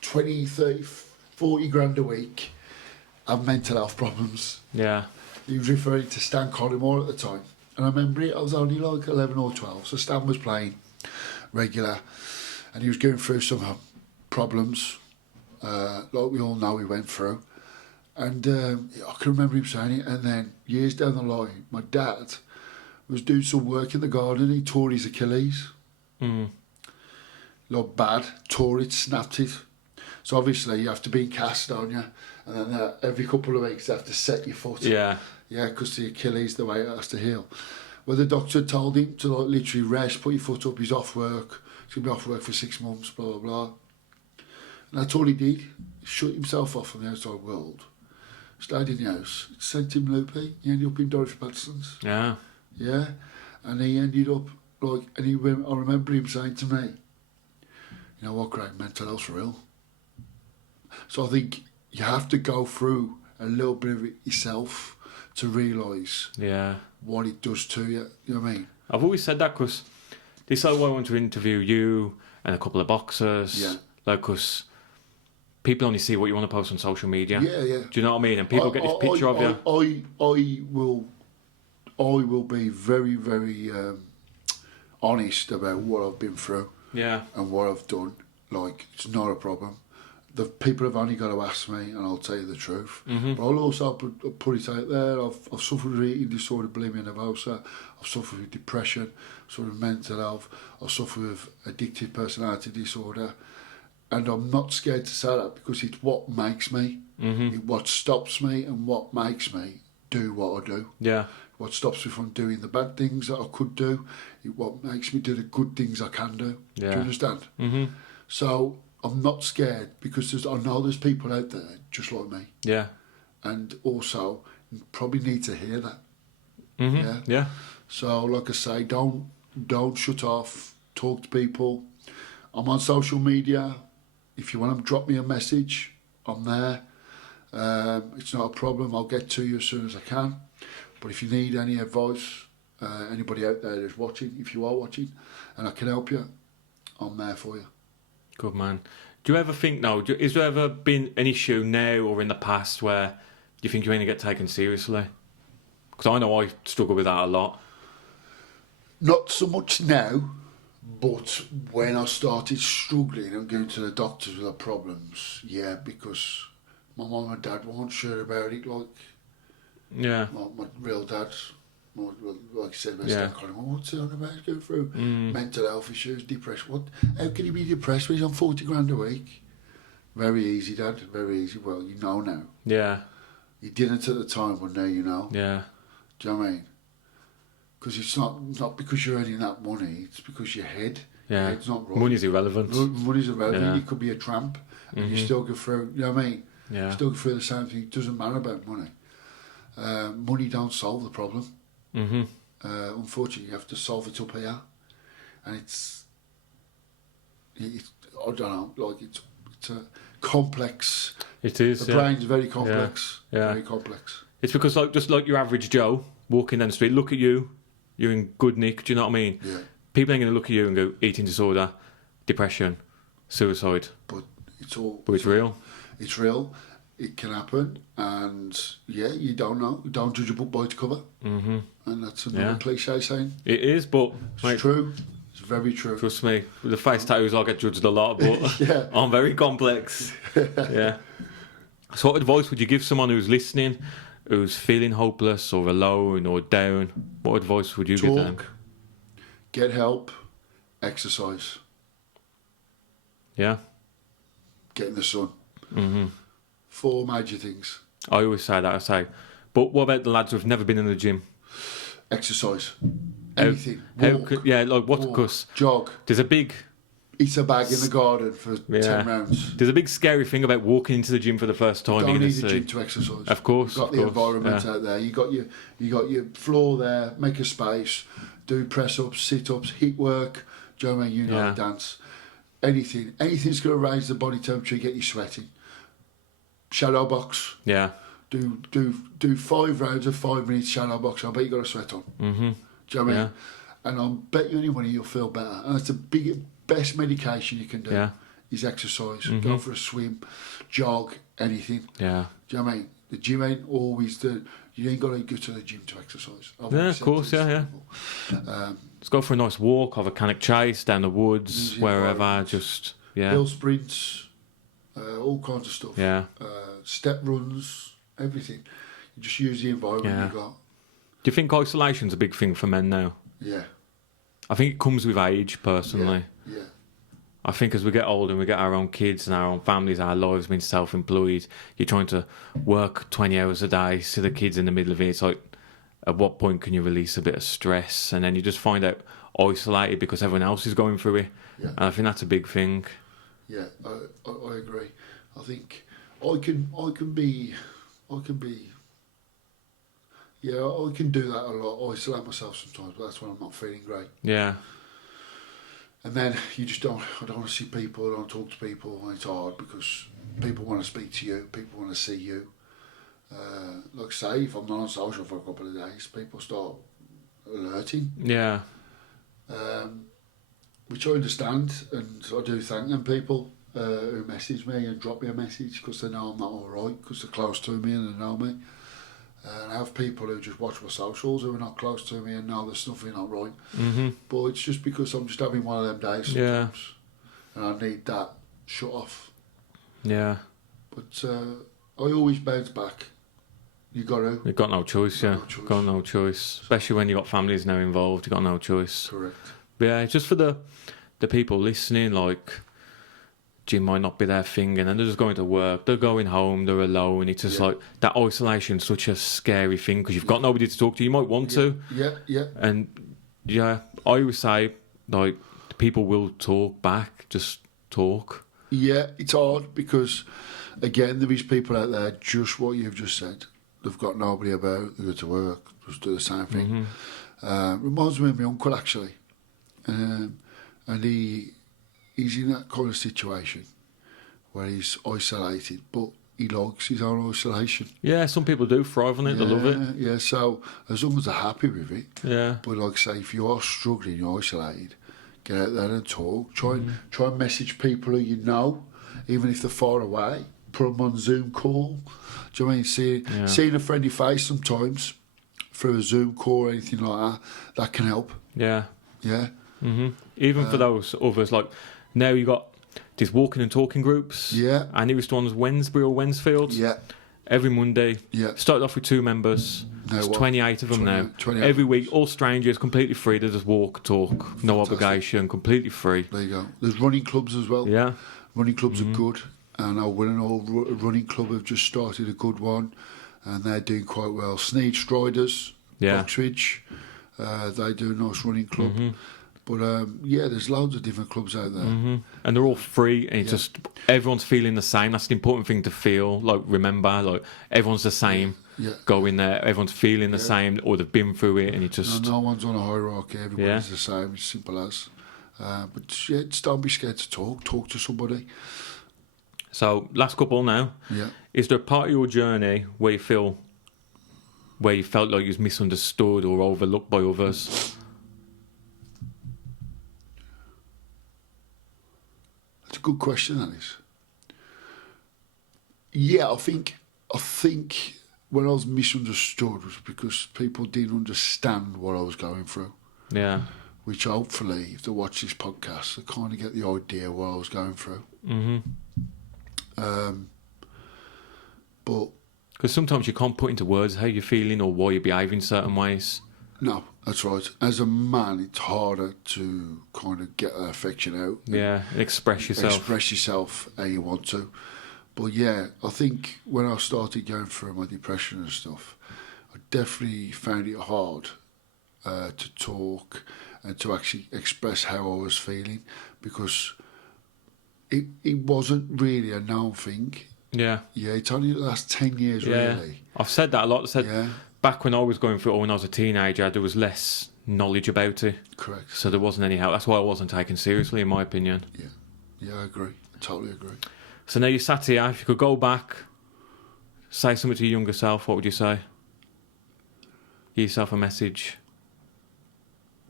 20, 30, 40 grand a week have mental health problems? Yeah. He was referring to Stan Collymore at the time. And I remember I was only like 11 or 12, so Stan was playing regular and he was going through some problems, like we all know he went through. And I can remember him saying it, and then years down the line, my dad was doing some work in the garden, he tore his Achilles. Like bad, tore it, snapped it. So obviously you have to be in cast, don't you? And then every couple of weeks they have to set your foot. Yeah. Yeah, because the Achilles, the way it has to heal. Well, the doctor told him to like literally rest, put your foot up, he's off work. He's going to be off work for 6 months, blah, blah, blah. And that's all he did. He shut himself off from the outside world. Stayed in the house. Sent him loopy. He ended up in Dorothy Patterson's. Yeah. Yeah. And he ended up like, and I remember him saying to me, you know what, Craig, mental health's real. So I think you have to go through a little bit of it yourself to realise what it does to you. You know what I mean? I've always said that because this is why I want to interview you and a couple of boxers. Yeah. Like, because people only see what you want to post on social media. Yeah, yeah. Do you know what I mean? And people get this picture of you. I will be very, very honest about what I've been through. Yeah. And what I've done. Like, it's not a problem. The people have only got to ask me, and I'll tell you the truth. Mm-hmm. But I'll also put it out there. I've suffered with eating disorder, bulimia nervosa. I've suffered with depression, suffered with mental health. I've suffered with addictive personality disorder. And I'm not scared to say that because it's what makes me. Mm-hmm. It's what stops me and what makes me do what I do. Yeah. What stops me from doing the bad things that I could do. It's what makes me do the good things I can do. Yeah. Do you understand? Mm-hmm. So I'm not scared because I know there's people out there just like me. Yeah. And also probably need to hear that. Mm-hmm. Yeah. Yeah. So like I say, don't shut off. Talk to people. I'm on social media. If you want to drop me a message, I'm there. It's not a problem. I'll get to you as soon as I can. But if you need any advice, Anybody out there that's watching, if you are watching, and I can help you, I'm there for you. Good man. Do you ever think now? Is there ever been an issue now or in the past where you think you're going to get taken seriously? Because I know I struggle with that a lot. Not so much now, but when I started struggling and going to the doctors with the problems, yeah, because my mum and dad weren't sure about it, like, Yeah. my real dad, like I said, my Yeah. stepdad, what's he on about? He's going through mental health issues, depression. What? How can he be depressed when he's on 40 grand a week? Very easy, Dad, very easy. Well, you know now. Yeah. You didn't at the time, but now you know. Yeah. Do you know what I mean? Because it's not because you're earning that money, it's because your head. Yeah. Your head's not right. Money's irrelevant. Money's irrelevant. Yeah. You could be a tramp and you still go through, you know what I mean? Yeah. Still go through the same thing. It doesn't matter about money. Money don't solve the problem. Mm-hmm. Unfortunately, you have to solve it up here. And it's I don't know, like it's a complex. It is. The brain's very complex. Yeah. Very complex. It's because just like your average Joe walking down the street, look at you, you're in good nick. Do you know what I mean? Yeah. People ain't going to look at you and go eating disorder, depression, suicide. But it's all. But it's real. It's real. It can happen, and yeah, you don't know. You don't judge a book by its cover, and that's another cliche saying. It is, but It's mate, true. It's very true. trust me, with the face tattoos, I get judged a lot, but Yeah. I'm very complex. Yeah. So, what advice would you give someone who's listening, who's feeling hopeless or alone or down? What advice would you give them? Talk, get help, exercise, Yeah. get in the sun. Mm-hmm. 4 major things. I always say that. I say, but what about the lads who've never been in the gym? Exercise. Anything. How Walk. like what? Walk, Because jog. there's a big Eat a bag in the garden for 10 rounds. There's a big scary thing about walking into the gym for the first time. Don't You're need going a to see. gym to exercise. Of course, You've got the environment out there. You got your floor there. Make a space. Do press ups, sit ups, heat work. Do you know what I mean? You know Yeah. dance. Anything's going to raise the body temperature, get you sweating. Shadow box. Yeah. Do 5 rounds of 5 minutes shadow box. I bet you got a sweat on. Mm-hmm. Do you know what I mean? Yeah. And I'll bet you any money you'll feel better. And that's the best medication you can do. Yeah. Is exercise. Mm-hmm. Go for a swim, jog, anything. Yeah. Do you know what I mean? The gym ain't always you ain't got to go to the gym to exercise. I've Yeah, always of said course, to these yeah. people. Let's go for a nice walk, have a canic chase down the woods, Easy wherever. environment. Just Hill sprints, all kinds of stuff. Yeah. Step runs, everything. You just use the environment Yeah. you got. Do you think isolation's a big thing for men now? Yeah. I think it comes with age, personally. Yeah. I think as we get older and we get our own kids and our own families, our lives being self-employed, you're trying to work 20 hours a day, see the kids in the middle of it. It's like, at what point can you release a bit of stress? And then you just find out isolated because everyone else is going through it. Yeah. And I think that's a big thing. Yeah, I agree. I think I can be, yeah, I can do that a lot. I isolate myself sometimes, but that's when I'm not feeling great. Yeah. And then I don't want to see people, I don't want to talk to people, and it's hard because people want to speak to you, people want to see you. Like say, if I'm not on social for a couple of days, people start alerting. Yeah. Which I understand, and I do thank them people who message me and drop me a message because they know I'm not alright, because they're close to me and they know me. And I have people who just watch my socials who are not close to me and know there's something not right. Mm-hmm. But it's just because I'm just having one of them days sometimes. And I need that shut off. Yeah. But I always bounce back. You got to. You've got no choice, yeah. No choice. Got no choice. Especially when you've got families now involved, you've got no choice. Correct. But yeah, just for the people listening, like, gym might not be their thing, and then they're just going to work, they're going home, they're alone. It's just like, that isolation's such a scary thing because you've got nobody to talk to. You might want to. Yeah. And yeah, I always say, like, people will talk back, just talk. Yeah, it's hard because, again, there is people out there, just what you've just said. They've got nobody about, they go to work, just do the same thing. Reminds me of my uncle, actually. And he's in that kind of situation where he's isolated, but he likes his own isolation. Yeah, some people do thrive on it. They love it. Yeah, so as long as they're happy with it. Yeah. But like I say, if you are struggling, you're isolated, get out there and talk. Try and message people who you know, even if they're far away. Put them on Zoom call. Do you know what I mean? Seeing a friendly face sometimes through a Zoom call or anything like that can help. Yeah. Yeah. Even for those others, like now you got these walking and talking groups. Yeah. Our newest one's Wednesbury or Wensfield. Yeah. Every Monday. Yeah. Started off with 2 members. There's 28 of them now. 28 Every week, all strangers, completely free. They just walk, talk, no obligation, completely free. There you go. There's running clubs as well. Yeah. Running clubs are good. And our Willenhall running club have just started a good one. And they're doing quite well. Sneed Striders, Boxridge, they do a nice running club. But there's loads of different clubs out there. And they're all free, and it's just everyone's feeling the same. That's the important thing to feel. Like, remember, like everyone's the same. Yeah. Go in there, everyone's feeling the same, or they've been through it, and it just. No one's on a hierarchy. Everybody's the same. It's simple as. But just don't be scared to talk. Talk to somebody. So, last couple now. Yeah. Is there a part of your journey where you felt like you was misunderstood or overlooked by others? That's a good question, that is. Yeah, I think when I was misunderstood was because people didn't understand what I was going through. Yeah. Which hopefully, if they watch this podcast, they kind of get the idea what I was going through. But because sometimes you can't put into words how you're feeling or why you're behaving certain ways. No, that's right. As a man, it's harder to kind of get that affection out. Yeah, express yourself. Express yourself how you want to. But yeah, I think when I started going through my depression and stuff, I definitely found it hard to talk and to actually express how I was feeling, because it wasn't really a known thing. Yeah. Yeah, it's only the last 10 years, really. I've said that a lot. I said back when I was going through it, or when I was a teenager, there was less knowledge about it. Correct. So there wasn't any help. That's why I wasn't taken seriously, in my opinion. Yeah, I agree. I totally agree. So now you sat here, if you could go back, say something to your younger self, what would you say? Give yourself a message.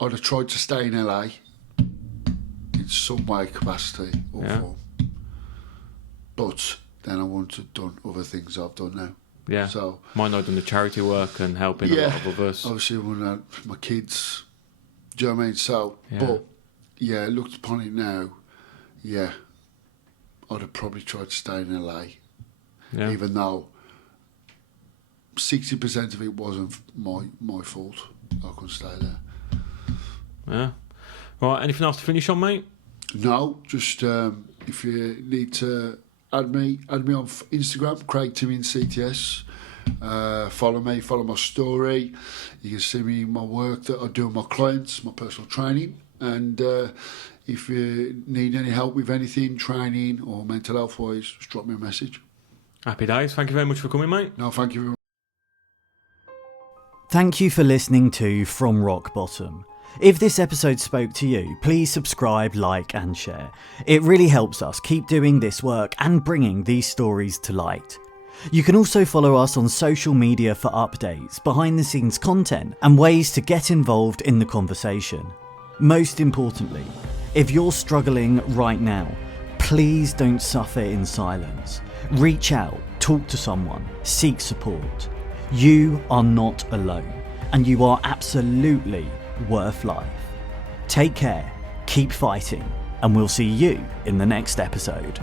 I'd have tried to stay in LA in some way, capacity or form. But then I wouldn't have done other things I've done now. Yeah. So might not have done the charity work and helping a lot of others. Obviously, when I had my kids, do you know what I mean? So, but looked upon it now, I'd have probably tried to stay in LA. Yeah. Even though 60% of it wasn't my fault. I couldn't stay there. Yeah. Right, anything else to finish on, mate? No, just if you need to add me on Instagram, Craig Timmins CTS. Follow me, follow my story. You can see me my work that I do with my clients, my personal training. And if you need any help with anything, training or mental health wise, just drop me a message. Happy days. Thank you very much for coming, mate. No, thank you very much. Thank you for listening to From Rock Bottom. If this episode spoke to you, please subscribe, like and share. It really helps us keep doing this work and bringing these stories to light. You can also follow us on social media for updates, behind the scenes content and ways to get involved in the conversation. Most importantly, if you're struggling right now, please don't suffer in silence. Reach out, talk to someone, seek support. You are not alone, and you are absolutely worth life. Take care, keep fighting, and we'll see you in the next episode.